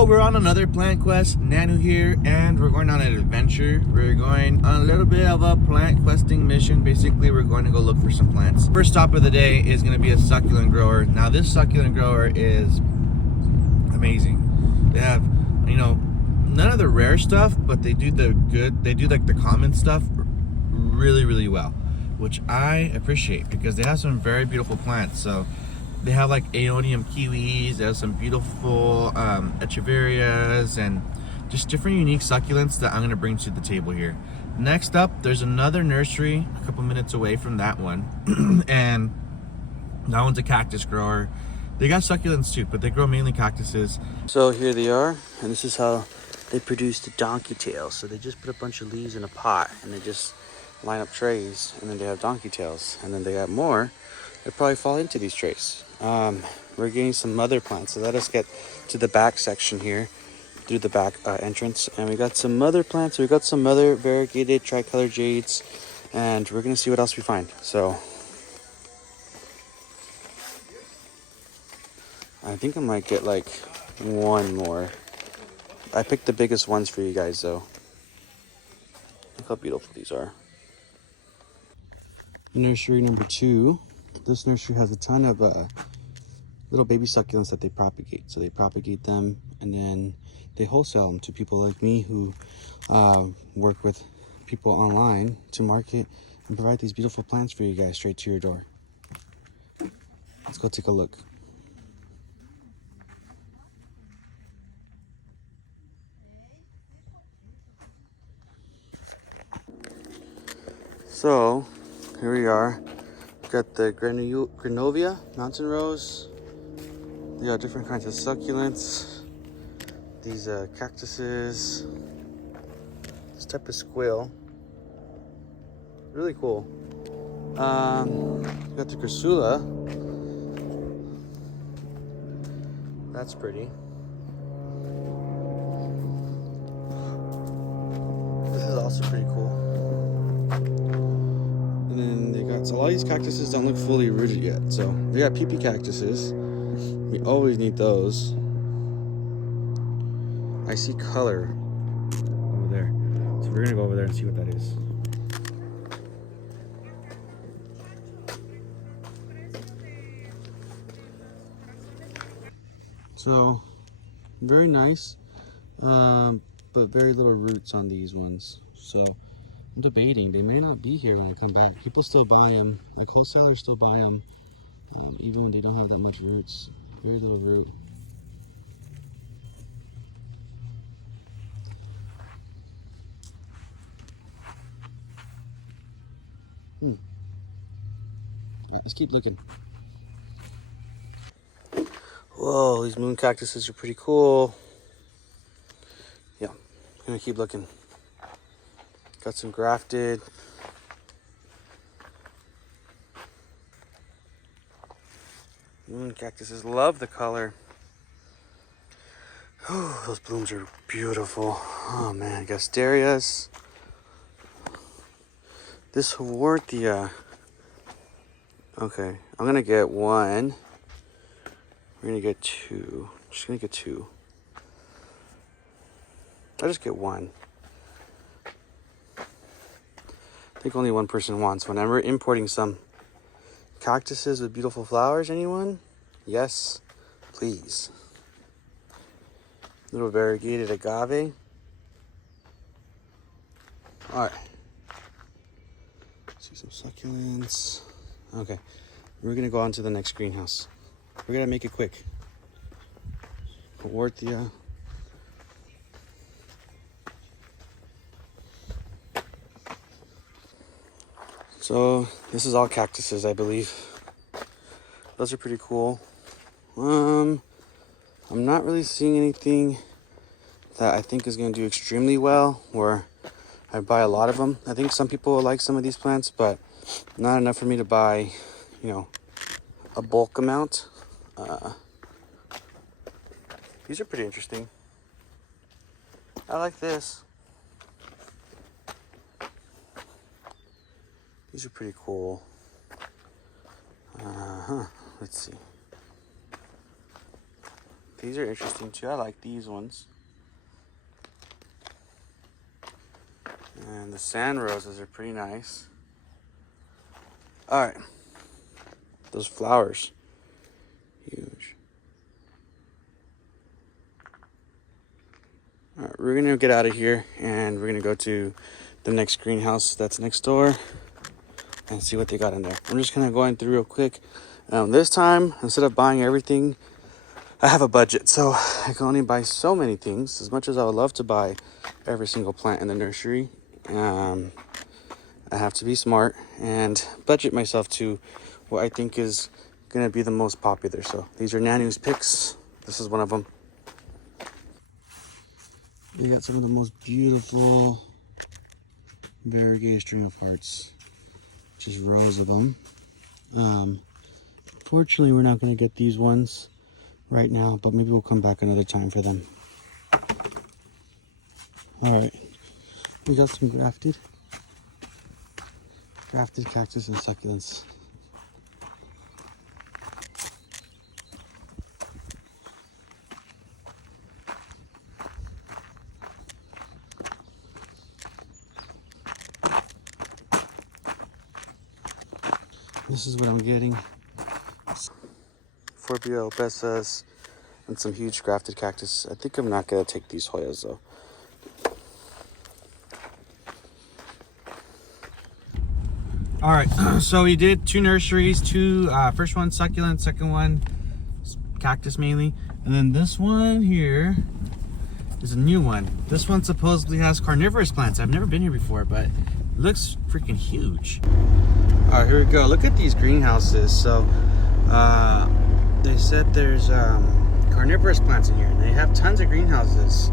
So we're on another plant quest. Nanu here, and we're going on an adventure. We're going on a little bit of a plant questing mission. Basically, we're going to go look for some plants. First stop of the day is going to be a succulent grower. Now this succulent grower is amazing. They have, you know, none of the rare stuff, but they do like the common stuff really well, which I appreciate because they have some very beautiful plants. So they have like Aeonium kiwis, they have some beautiful echeverias, and just different unique succulents that I'm gonna bring to the table here. Next up, there's another nursery a couple minutes away from that one, and that one's a cactus grower. They got succulents too, but they grow mainly cactuses. So here they are, and this is how they produce the donkey tails. So they just put a bunch of leaves in a pot, and they just line up trays, and then they have donkey tails, and then they have more that probably fall into these trays. We're getting some mother plants, so let us get to the back section here through the back entrance, and we got some mother plants. We got some mother variegated tricolor jades, and we're gonna see what else we find. So I think I might get like one more. I picked the biggest ones for you guys though. Look how beautiful these are. Nursery number 2. This nursery has a ton of little baby succulents that they propagate. So they propagate them and then they wholesale them to people like me who work with people online to market and provide these beautiful plants for you guys straight to your door. Let's go take a look. So here we are. We've got the Grenovia, mountain rose. We got different kinds of succulents. These cactuses. This type of squill. Really cool. We got the Grasula. That's pretty. This is also pretty cool. And then they got, so a lot of these cactuses don't look fully rooted yet. So they got PP cactuses. We always need those. I see color over there. So we're gonna go over there and see what that is. So, very nice, but very little roots on these ones. So I'm debating, they may not be here when I come back. People still buy them, like wholesalers still buy them, even when they don't have that much roots. Very little root. Alright, let's keep looking. Whoa, these moon cactuses are pretty cool. Yeah, I'm gonna keep looking. Got some grafted. Moon cactuses, love the color. Ooh, those blooms are beautiful. Oh man, gasterias. This Haworthia. Okay, I'm gonna get one. We're gonna get 2. Just gonna get 2. I'll just get one. I think only one person wants one. And we're importing some cactuses with beautiful flowers. Anyone? Yes, please. Little variegated agave. All right. See some succulents. Okay, we're gonna go on to the next greenhouse. We're gonna make it quick. Haworthia. So this is all cactuses, I believe. Those are pretty cool. I'm not really seeing anything that I think is going to do extremely well, where I buy a lot of them. I think some people will like some of these plants, but not enough for me to buy, you know, a bulk amount. These are pretty interesting. I like this. These are pretty cool. Let's see. These are interesting too. I like these ones. And the sand roses are pretty nice. All right. Those flowers. Huge. All right, we're gonna get out of here and we're gonna go to the next greenhouse that's next door and see what they got in there. I'm just gonna go in through real quick. This time, instead of buying everything, I have a budget, so I can only buy so many things. As much as I would love to buy every single plant in the nursery, I have to be smart and budget myself to what I think is going to be the most popular. So these are Nanu's picks. This is one of them. We got some of the most beautiful variegated string of hearts. Just rows of them. Fortunately, we're not going to get these ones right now, but maybe we'll come back another time for them. All right, we got some grafted cactus and succulents. This is what I'm getting. 4 Biopesas and some huge grafted cactus. I think I'm not gonna take these Hoyas though. All right, so we did 2 nurseries, first one succulent, second one cactus mainly, and then this one here is a new one. This one supposedly has carnivorous plants. I've never been here before, but it looks freaking huge. All right, here we go. Look at these greenhouses. So they said there's carnivorous plants in here, and they have tons of greenhouses,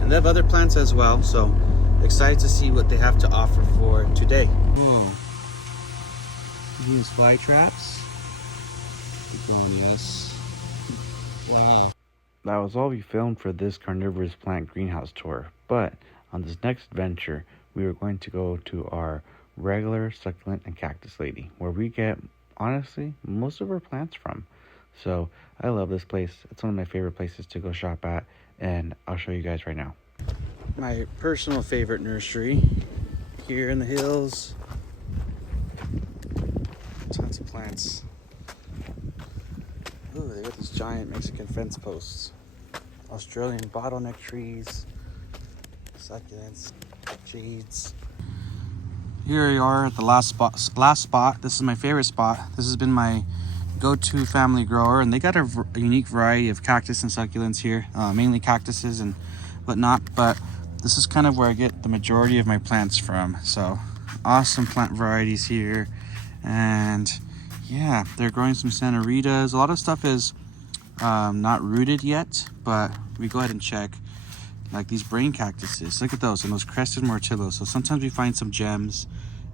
and they have other plants as well. So excited to see what they have to offer for today. Whoa. These fly traps. Begonias. Wow. That was all we filmed for this carnivorous plant greenhouse tour, but on this next venture, we were going to go to our regular succulent and cactus lady, where we get, honestly, most of our plants from. So I love this place. It's one of my favorite places to go shop at, and I'll show you guys right now. My personal favorite nursery here in the hills. Tons of plants. Ooh, they got these giant Mexican fence posts. Australian bottleneck trees, succulents, jades. Here we are at the last spot. This is my favorite spot. This has been my go-to family grower, and they got a unique variety of cactus and succulents here, mainly cactuses and whatnot, but this is kind of where I get the majority of my plants from. So awesome plant varieties here. And yeah, they're growing some Santa Ritas. A lot of stuff is not rooted yet, but we go ahead and check. Like these brain cactuses, look at those, and those crested myrtillos. So sometimes we find some gems,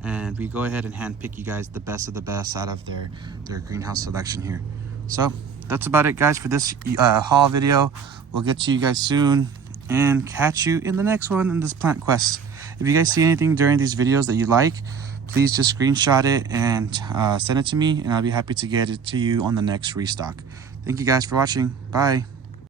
and we go ahead and hand pick you guys the best of the best out of their greenhouse selection here. So that's about it, guys, for this haul video. We'll get to you guys soon and catch you in the next one in this plant quest. If you guys see anything during these videos that you like, please just screenshot it and send it to me, and I'll be happy to get it to you on the next restock. Thank you guys for watching. Bye.